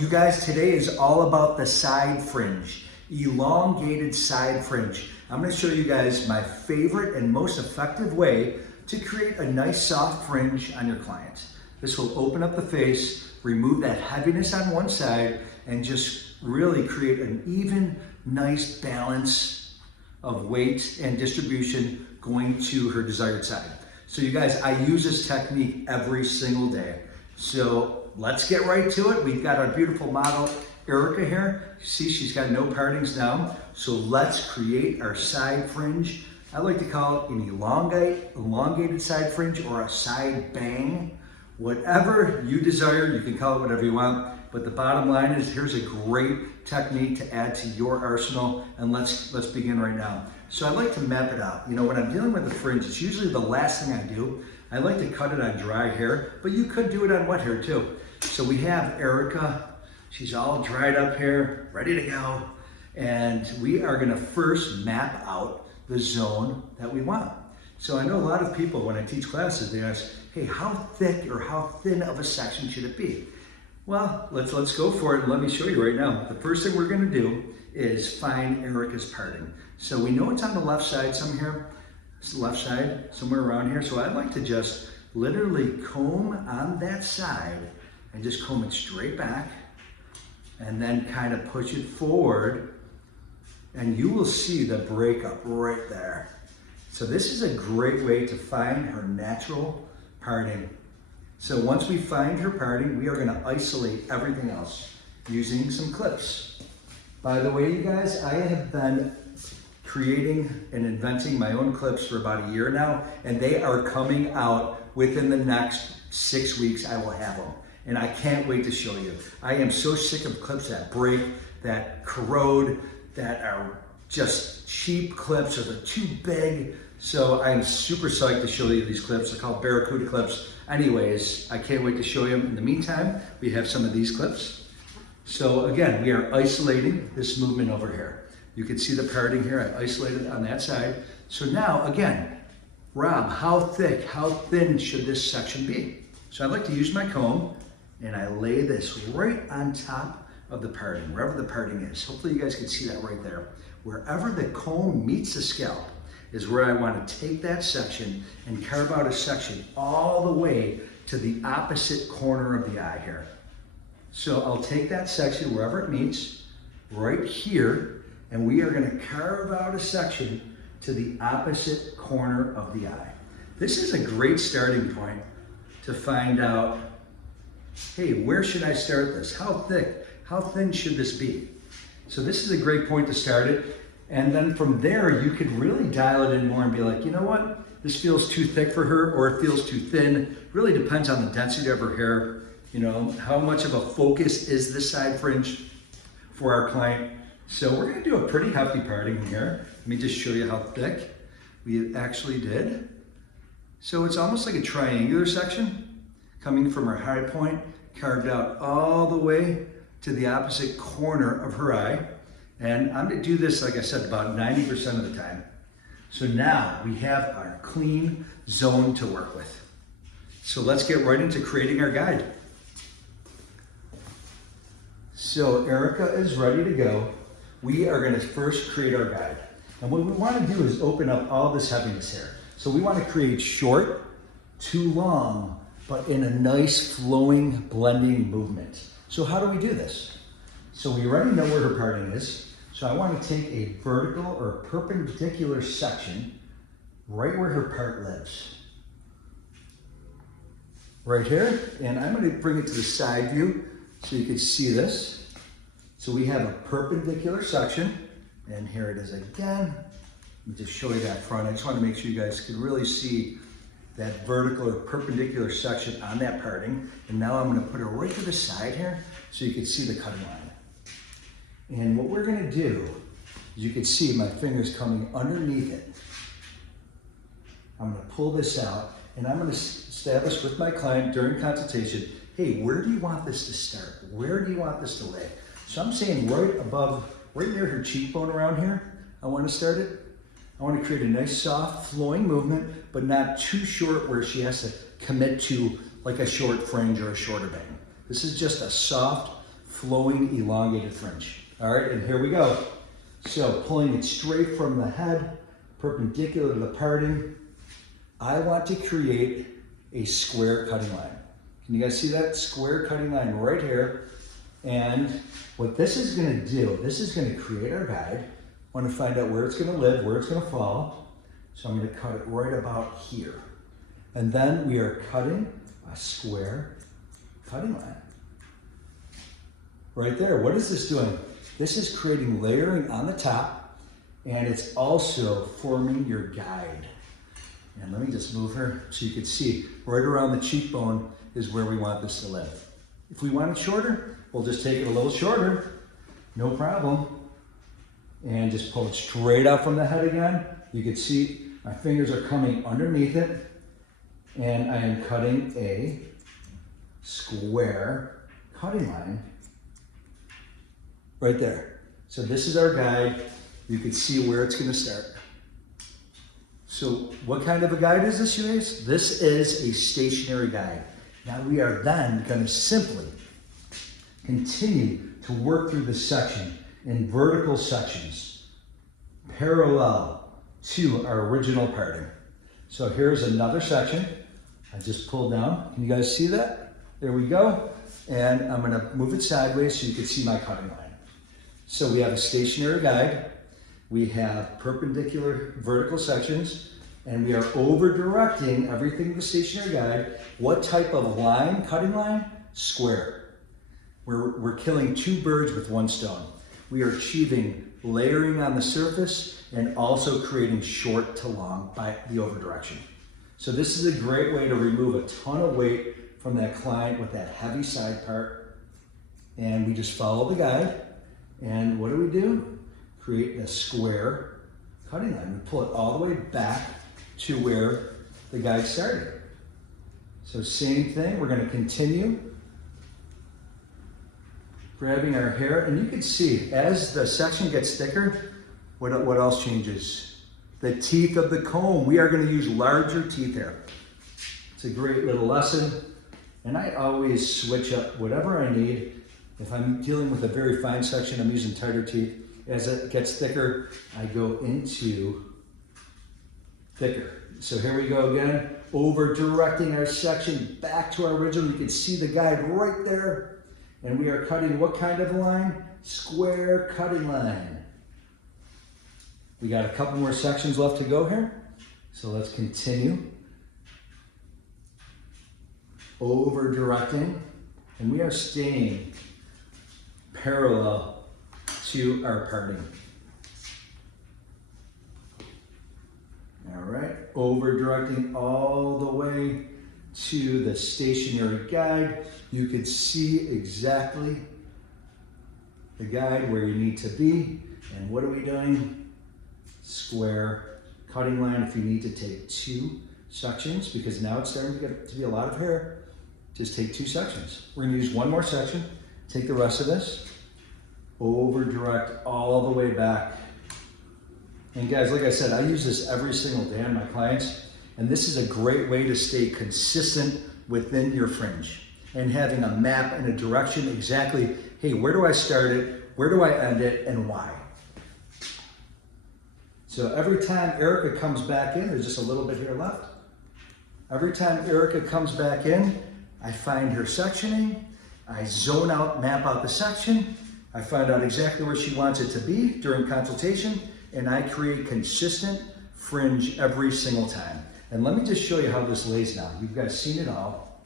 You guys, today is all about the side fringe, elongated side fringe. I'm going to show you guys my favorite and most effective way to create a nice soft fringe on your client. This will open up the face, remove that heaviness on one side, and just really create an even, nice balance of weight and distribution going to her desired side. So you guys, I use this technique every single day. So let's get right to it. We've got our beautiful model, Erica here. You see, she's got no partings now. So let's create our side fringe. I like to call it an elongated side fringe or a side bang. Whatever you desire, you can call it whatever you want. But the bottom line is, here's a great technique to add to your arsenal. And let's begin right now. So I like to map it out. You know, when I'm dealing with the fringe, it's usually the last thing I do. I like to cut it on dry hair, but you could do it on wet hair too. So we have Erica. She's all dried up here, ready to go. And we are gonna first map out the zone that we want. So I know a lot of people, when I teach classes, they ask, hey, how thick or how thin of a section should it be? Well, let's go for it, and let me show you right now. The first thing we're gonna do is find Erica's parting. So we know it's on the left side somewhere. It's the left side, somewhere around here. So I'd like to just literally comb on that side and just comb it straight back and then kind of push it forward, and you will see the breakup right there. So this is a great way to find her natural parting. So once we find her parting, we are gonna isolate everything else using some clips. By the way, you guys, I have been creating and inventing my own clips for about a year now, and they are coming out within the next 6 weeks. I will have them, and I can't wait to show you. I am so sick of clips that break, that corrode, that are just cheap clips or they're too big. So I'm super psyched to show you these clips. They're called Barracuda clips. Anyways, I can't wait to show you them. In the meantime, we have some of these clips. So again, we are isolating this movement over here. You can see the parting here. I isolated on that side. So now, again, Rob, how thick, how thin should this section be? So I'd like to use my comb, and I lay this right on top of the parting, wherever the parting is. Hopefully you guys can see that right there. Wherever the comb meets the scalp is where I want to take that section and carve out a section all the way to the opposite corner of the eye here. So I'll take that section wherever it meets, right here, and we are gonna carve out a section to the opposite corner of the eye. This is a great starting point to find out, hey, where should I start this? How thick, how thin should this be? So this is a great point to start it. And then from there, you could really dial it in more and be like, you know what? This feels too thick for her, or it feels too thin. Really depends on the density of her hair. You know, how much of a focus is this side fringe for our client? So we're gonna do a pretty hefty parting here. Let me just show you how thick we actually did. So it's almost like a triangular section coming from her high point, carved out all the way to the opposite corner of her eye. And I'm gonna do this, like I said, about 90% of the time. So now we have our clean zone to work with. So let's get right into creating our guide. So Erica is ready to go. We are gonna first create our guide. And what we wanna do is open up all this heaviness here. So we wanna create short, too long, but in a nice flowing, blending movement. So how do we do this? So we already know where her parting is. So I wanna take a vertical or perpendicular section right where her part lives. Right here, and I'm gonna bring it to the side view so you can see this. So we have a perpendicular section, and here it is again. Let me just show you that front. I just want to make sure you guys can really see that vertical or perpendicular section on that parting. And now I'm going to put it right to the side here so you can see the cutting line. And what we're going to do is, you can see my fingers coming underneath it. I'm going to pull this out, and I'm going to establish with my client during consultation, hey, where do you want this to start? Where do you want this to lay? So I'm saying right above, right near her cheekbone around here, I want to start it. I want to create a nice soft flowing movement, but not too short where she has to commit to like a short fringe or a shorter bang. This is just a soft flowing, elongated fringe. All right, and here we go. So pulling it straight from the head, perpendicular to the parting, I want to create a square cutting line. Can you guys see that square cutting line right here? And what this is gonna do, this is gonna create our guide. I wanna find out where it's gonna live, where it's gonna fall. So I'm gonna cut it right about here. And then we are cutting a square cutting line. Right there, what is this doing? This is creating layering on the top, and it's also forming your guide. And let me just move her so you can see right around the cheekbone is where we want this to live. If we want it shorter, we'll just take it a little shorter, no problem. And just pull it straight out from the head again. You can see my fingers are coming underneath it, and I am cutting a square cutting line right there. So this is our guide. You can see where it's gonna start. So what kind of a guide is this, you guys? This is a stationary guide. Now we are then gonna simply continue to work through this section in vertical sections, parallel to our original parting. So here's another section. I just pulled down. Can you guys see that? There we go. And I'm gonna move it sideways so you can see my cutting line. So we have a stationary guide. We have perpendicular vertical sections, and we are over directing everything in the stationary guide. What type of line, cutting line? Square. We're killing two birds with one stone. We are achieving layering on the surface and also creating short to long by the over direction. So this is a great way to remove a ton of weight from that client with that heavy side part. And we just follow the guide. And what do? Create a square cutting line. We pull it all the way back to where the guide started. So same thing, we're gonna continue grabbing our hair, and you can see as the section gets thicker, what else changes? The teeth of the comb. We are gonna use larger teeth here. It's a great little lesson, and I always switch up whatever I need. If I'm dealing with a very fine section, I'm using tighter teeth. As it gets thicker, I go into thicker. So here we go again, over directing our section back to our original. You can see the guide right there. And we are cutting what kind of line? Square cutting line. We got a couple more sections left to go here. So let's continue. Over directing, and we are staying parallel to our parting. All right, over directing all the way to the stationary guide. You can see exactly the guide where you need to be. And what are we doing? Square cutting line. If you need to take two sections, because now it's starting to get to be a lot of hair, just take two sections. We're gonna use one more section, take the rest of this, over direct all the way back. And guys, like I said, I use this every single day on my clients, and this is a great way to stay consistent within your fringe and having a map and a direction exactly, hey, where do I start it, where do I end it, and why? So every time Erica comes back in, there's just a little bit here left. Every time Erica comes back in, I find her sectioning, I zone out, map out the section, I find out exactly where she wants it to be during consultation, and I create consistent fringe every single time. And let me just show you how this lays down. You guys seen it all.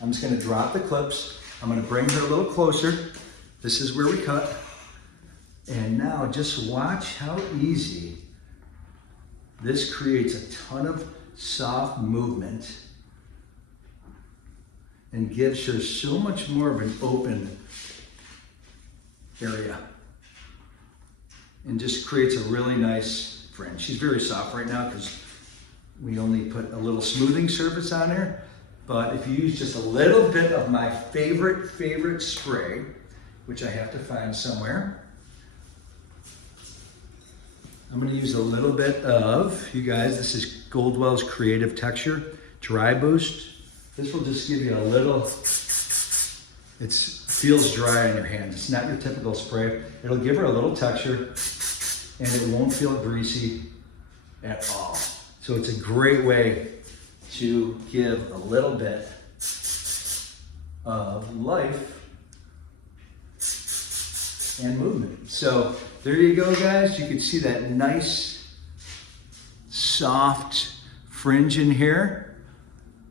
I'm just gonna drop the clips. I'm gonna bring her a little closer. This is where we cut. And now just watch how easy this creates a ton of soft movement and gives her so much more of an open area and just creates a really nice fringe. She's very soft right now because we only put a little smoothing surface on her, but if you use just a little bit of my favorite spray, which I have to find somewhere, I'm gonna use a little bit of, you guys, this is Goldwell's Creative Texture Dry Boost. This will just give you a little, it's feels dry on your hands. It's not your typical spray. It'll give her a little texture and it won't feel greasy at all. So it's a great way to give a little bit of life and movement. So there you go, guys. You can see that nice, soft fringe in here.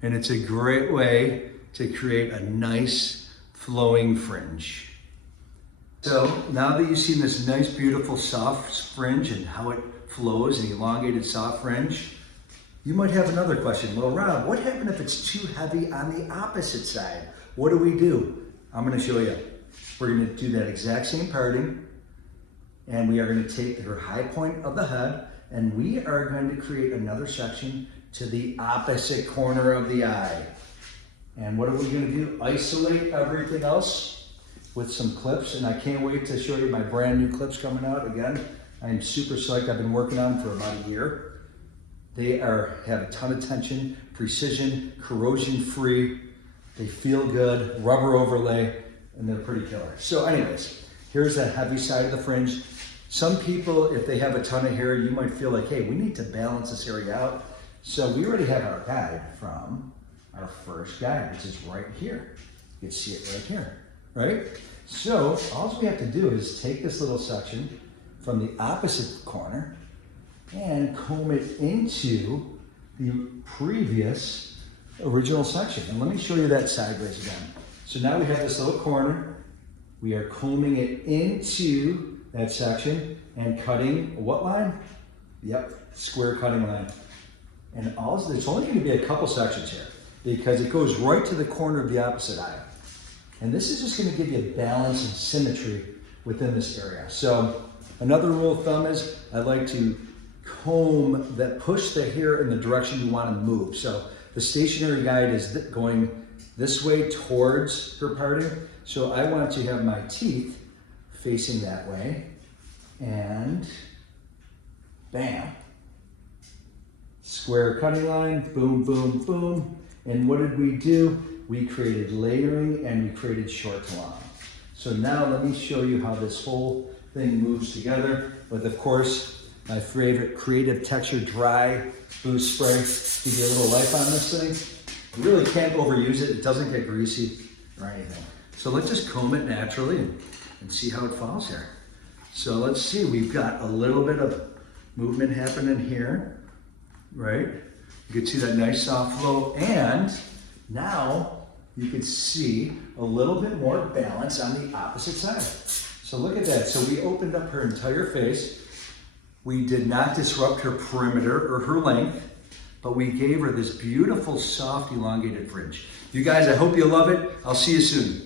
And it's a great way to create a nice flowing fringe. So now that you've seen this nice, beautiful, soft fringe and how it flows, an elongated soft fringe, you might have another question. Well, Rob, what happens if it's too heavy on the opposite side? What do we do? I'm gonna show you. We're gonna do that exact same parting, and we are gonna take her high point of the head, and we are going to create another section to the opposite corner of the eye. And what are we gonna do? Isolate everything else with some clips, and I can't wait to show you my brand new clips coming out again. I'm super psyched. I've been working on them for about a year. They have a ton of tension, precision, corrosion free. They feel good, rubber overlay, and they're pretty killer. So anyways, here's the heavy side of the fringe. Some people, if they have a ton of hair, you might feel like, hey, we need to balance this area out. So we already have our guide from our first guide, which is right here. You can see it right here, right? So all we have to do is take this little section from the opposite corner and comb it into the previous original section. And let me show you that sideways again. So now we have this little corner. We are combing it into that section and cutting what line? Yep, square cutting line. And there's only going to be a couple sections here because it goes right to the corner of the opposite eye. And this is just going to give you balance and symmetry within this area. So another rule of thumb is I like to comb that, push the hair in the direction you want to move. So the stationary guide is going this way towards her parting. So I want to have my teeth facing that way, and bam. Square cutting line, boom, boom, boom. And what did we do? We created layering and we created short to long. So now let me show you how this whole thing moves together with, of course, my favorite creative texture dry boost spray. Give you a little life on this thing. You really can't overuse it. It doesn't get greasy or anything. So let's just comb it naturally and see how it falls here. So let's see, we've got a little bit of movement happening here, right? You can see that nice soft flow, and now you can see a little bit more balance on the opposite side. So look at that. So we opened up her entire face. We did not disrupt her perimeter or her length, but we gave her this beautiful, soft, elongated fringe. You guys, I hope you love it. I'll see you soon.